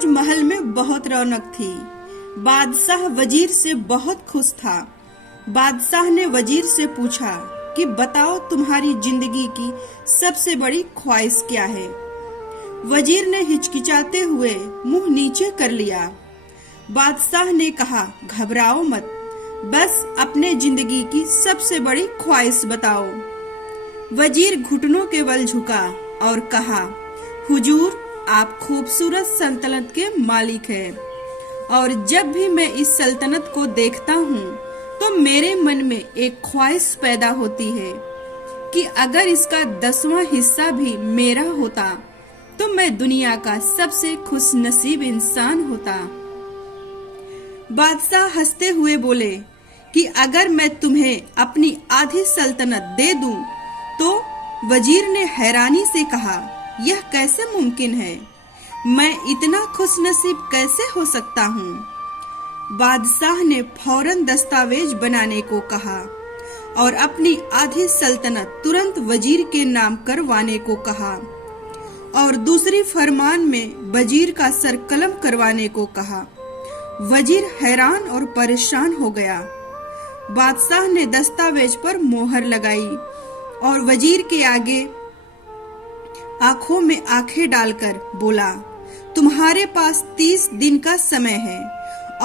आज महल में बहुत रौनक थी। बादशाह वजीर से बहुत खुश था। बादशाह ने वजीर से पूछा कि बताओ तुम्हारी जिंदगी की सबसे बड़ी ख्वाहिश क्या है। वजीर ने हिचकिचाते हुए मुंह नीचे कर लिया। बादशाह ने कहा, घबराओ मत, बस अपने जिंदगी की सबसे बड़ी ख्वाहिश बताओ। वजीर घुटनों के बल झुका और कहा, हुजूर, आप खूबसूरत सल्तनत के मालिक हैं और जब भी मैं इस सल्तनत को देखता हूँ तो मेरे मन में एक ख्वाहिश पैदा होती है कि अगर इसका 10वां हिस्सा भी मेरा होता तो मैं दुनिया का सबसे खुशनसीब इंसान होता। बादशाह हंसते हुए बोले कि अगर मैं तुम्हें अपनी आधी सल्तनत दे दूं, तो वजीर ने हैरानी से कहा, यह कैसे मुमकिन है? मैं इतना खुशनसीब कैसे हो सकता हूँ? बादशाह ने फौरन दस्तावेज बनाने को कहा और अपनी आधी सल्तनत तुरंत वजीर के नाम करवाने को कहा और दूसरी फरमान में वजीर का सर कलम करवाने को कहा। वजीर हैरान और परेशान हो गया। बादशाह ने दस्तावेज पर मोहर लगाई और वजीर के आगे आंखों में आंखें डालकर बोला, तुम्हारे पास 30 दिन का समय है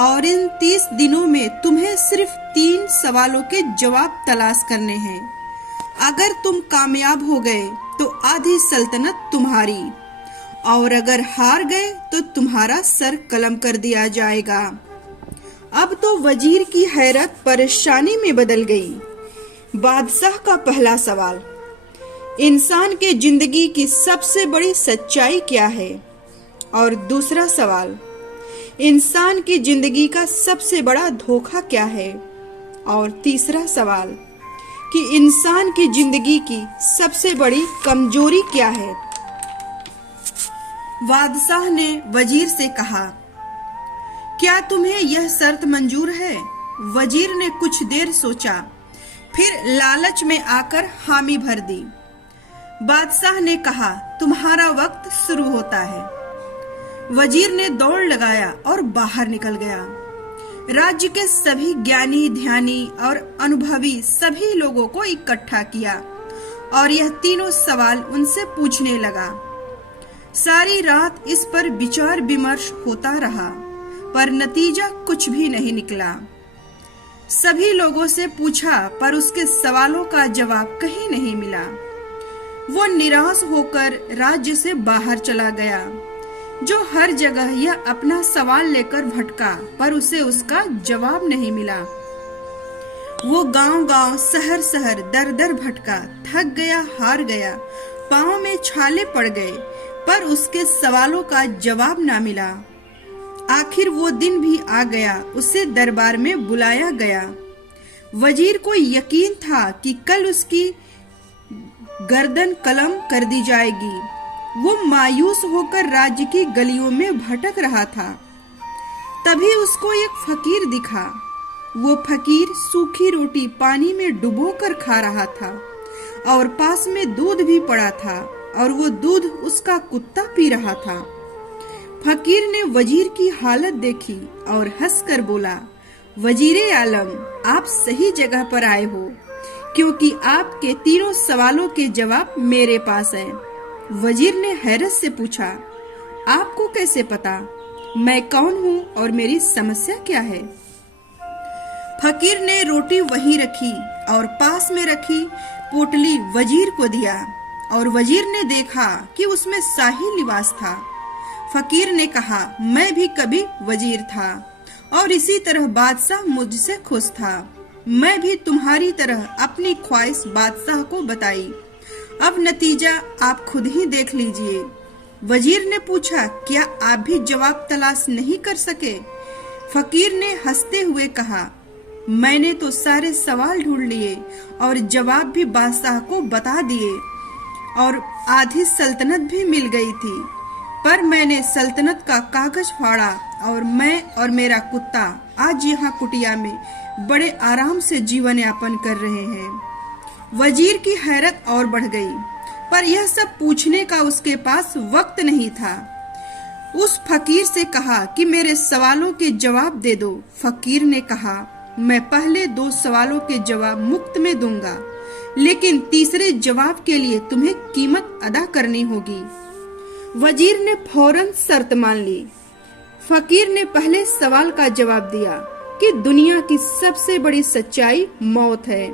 और इन 30 दिनों में तुम्हें सिर्फ 3 सवालों के जवाब तलाश करने हैं। अगर तुम कामयाब हो गए तो आधी सल्तनत तुम्हारी और अगर हार गए तो तुम्हारा सर कलम कर दिया जाएगा। अब तो वजीर की हैरत परेशानी में बदल गई। बादशाह का पहला सवाल, इंसान के जिंदगी की सबसे बड़ी सच्चाई क्या है? और दूसरा सवाल, इंसान की जिंदगी का सबसे बड़ा धोखा क्या है? और तीसरा सवाल कि इंसान की जिंदगी की सबसे बड़ी कमजोरी क्या है? बादशाह ने वजीर से कहा, क्या तुम्हें यह शर्त मंजूर है? वजीर ने कुछ देर सोचा, फिर लालच में आकर हामी भर दी। बादशाह ने कहा, तुम्हारा वक्त शुरू होता है। वजीर ने दौड़ लगाया और बाहर निकल गया। राज्य के सभी ज्ञानी, ध्यानी और अनुभवी सभी लोगों को इकट्ठा किया और यह तीनों सवाल उनसे पूछने लगा। सारी रात इस पर विचार विमर्श होता रहा, पर नतीजा कुछ भी नहीं निकला। सभी लोगों से पूछा, पर उसके सवालों का जवाब कहीं नहीं मिला। वो निराश होकर राज्य से बाहर चला गया। जो हर जगह यह अपना सवाल लेकर भटका, पर उसे उसका जवाब नहीं मिला। वो गांव-गांव, शहर-शहर दर-दर भटका, थक गया, हार गया, पांव में छाले पड़ गए, पर उसके सवालों का जवाब ना मिला। आखिर वो दिन भी आ गया, उसे दरबार में बुलाया गया। वजीर को यकीन था कि कल उसकी गर्दन कलम कर दी जाएगी। वो मायूस होकर राज्य की गलियों में भटक रहा था। तभी उसको एक फकीर दिखा। वो फकीर सूखी रोटी पानी में डुबोकर खा रहा था और पास में दूध भी पड़ा था और वो दूध उसका कुत्ता पी रहा था। फकीर ने वजीर की हालत देखी और हंसकर बोला, वजीरे आलम, आप सही जगह पर आए हो, क्योंकि आपके तीनों सवालों के जवाब मेरे पास हैं। वजीर ने हैरत से पूछा, आपको कैसे पता? मैं कौन हूँ और मेरी समस्या क्या है? फकीर ने रोटी वहीं रखी और पास में रखी पोटली वजीर को दिया और वजीर ने देखा कि उसमें शाही लिबास था। फकीर ने कहा, मैं भी कभी वजीर था और इसी तरह बादशाह मुझसे खुश था। मैं भी तुम्हारी तरह अपनी ख्वाहिश बादशाह को बताई। अब नतीजा आप खुद ही देख लीजिए। वजीर ने पूछा, क्या आप भी जवाब तलाश नहीं कर सके? फकीर ने हंसते हुए कहा, मैंने तो सारे सवाल ढूंढ लिए और जवाब भी बादशाह को बता दिए और आधी सल्तनत भी मिल गई थी, पर मैंने सल्तनत का कागज फाड़ा और मैं और मेरा कुत्ता आज यहाँ कुटिया में बड़े आराम से जीवन यापन कर रहे हैं। वजीर की हैरत और बढ़ गई, पर यह सब पूछने का उसके पास वक्त नहीं था। उस फकीर से कहा कि मेरे सवालों के जवाब दे दो। फकीर ने कहा, मैं पहले 2 सवालों के जवाब मुफ्त में दूंगा, लेकिन तीसरे जवाब के लिए तुम्हें कीमत अदा करनी होगी। वजीर ने फौरन शर्त मान ली। फकीर ने पहले सवाल का जवाब दिया कि दुनिया की सबसे बड़ी सच्चाई मौत है।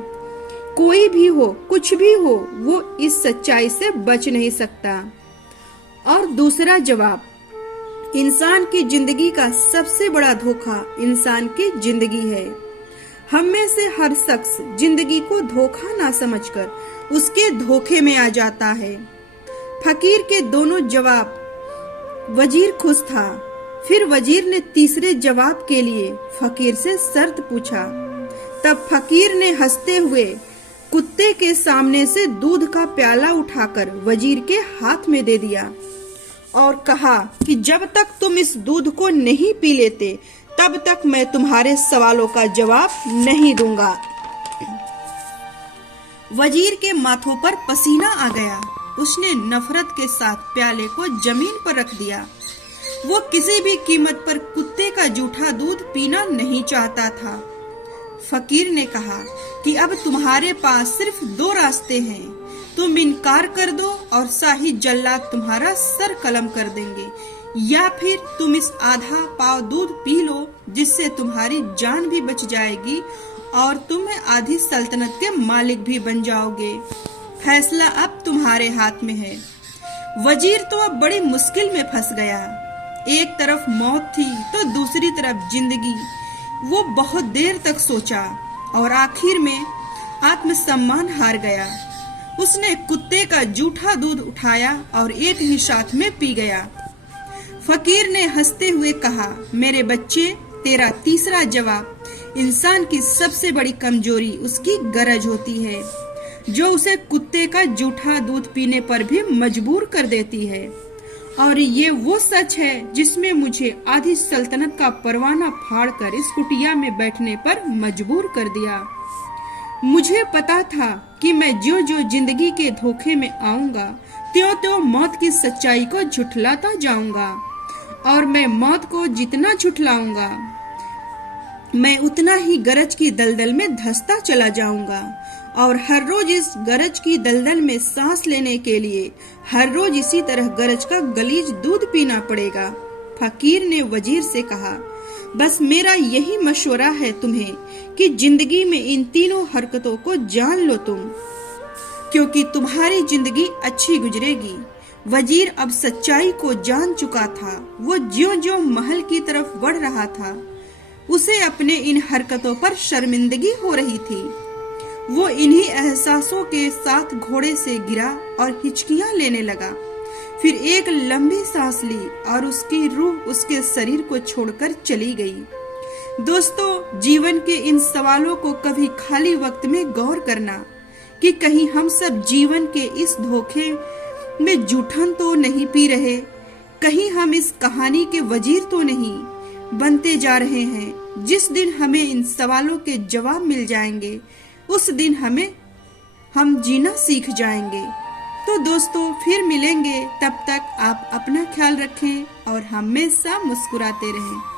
कोई भी हो, कुछ भी हो, वो इस सच्चाई से बच नहीं सकता। और दूसरा जवाब, इंसान की जिंदगी का सबसे बड़ा धोखा इंसान की जिंदगी है। हम में से हर शख्स जिंदगी को धोखा ना समझकर उसके धोखे में आ जाता है। फकीर के दोनों जवाब वजीर खुश था। फिर वजीर ने तीसरे जवाब के लिए फकीर से शर्त पूछा। तब फकीर ने हंसते हुए कुत्ते के सामने से दूध का प्याला उठाकर वजीर के हाथ में दे दिया और कहा कि जब तक तुम इस दूध को नहीं पी लेते तब तक मैं तुम्हारे सवालों का जवाब नहीं दूंगा। वजीर के माथों पर पसीना आ गया। उसने नफरत के साथ प्याले को जमीन पर रख दिया। वो किसी भी कीमत पर कुत्ते का जूठा दूध पीना नहीं चाहता था। फकीर ने कहा कि अब तुम्हारे पास सिर्फ 2 रास्ते हैं। तुम इनकार कर दो और शाही जल्लाद तुम्हारा सर कलम कर देंगे, या फिर तुम इस आधा पाव दूध पी लो, जिससे तुम्हारी जान भी बच जाएगी और तुम आधी सल्तनत के मालिक भी बन जाओगे। फैसला अब तुम्हारे हाथ में है। वजीर तो अब बड़ी मुश्किल में फंस गया। एक तरफ मौत थी तो दूसरी तरफ जिंदगी। वो बहुत देर तक सोचा और आखिर में आत्मसम्मान हार गया। उसने कुत्ते का जूठा दूध उठाया और एक ही साथ में पी गया। फकीर ने हंसते हुए कहा, मेरे बच्चे, तेरा तीसरा जवाब इंसान की सबसे बड़ी कमजोरी उसकी गरज होती है, जो उसे कुत्ते का जूठा दूध पीने पर भी मजबूर कर देती है। और ये वो सच है जिसमें मुझे आधी सल्तनत का परवाना फाड़कर इस कुटिया में बैठने पर मजबूर कर दिया। मुझे पता था कि मैं जो जो जिंदगी के धोखे में आऊंगा, त्यों मौत की सच्चाई को झुठलाता जाऊंगा, और मैं मौत को जितना झुठलाऊंगा, मैं उतना ही गरज की दलदल में धंसता चला जाऊंगा। और हर रोज इस गरज की दलदल में सांस लेने के लिए हर रोज इसी तरह गरज का गलीज दूध पीना पड़ेगा। फकीर ने वजीर से कहा, बस मेरा यही मशवरा है तुम्हें कि जिंदगी में इन तीनों हरकतों को जान लो तुम, क्योंकि तुम्हारी जिंदगी अच्छी गुजरेगी। वजीर अब सच्चाई को जान चुका था। वो ज्यों-ज्यों महल की तरफ बढ़ रहा था, उसे अपने इन हरकतों पर शर्मिंदगी हो रही थी। वो इन्हीं एहसासों के साथ घोड़े से गिरा और हिचकियां लेने लगा। फिर एक लंबी सांस ली और उसकी रूह उसके शरीर को छोड़कर चली गई। दोस्तों, जीवन के इन सवालों को कभी खाली वक्त में गौर करना कि कहीं हम सब जीवन के इस धोखे में जूठन तो नहीं पी रहे, कहीं हम इस कहानी के वजीर तो नहीं बनते जा रहे हैं। जिस दिन हमें इन सवालों के जवाब मिल जाएंगे, उस दिन हम जीना सीख जाएंगे। तो दोस्तों, फिर मिलेंगे। तब तक आप अपना ख्याल रखें और हमेशा मुस्कुराते रहें।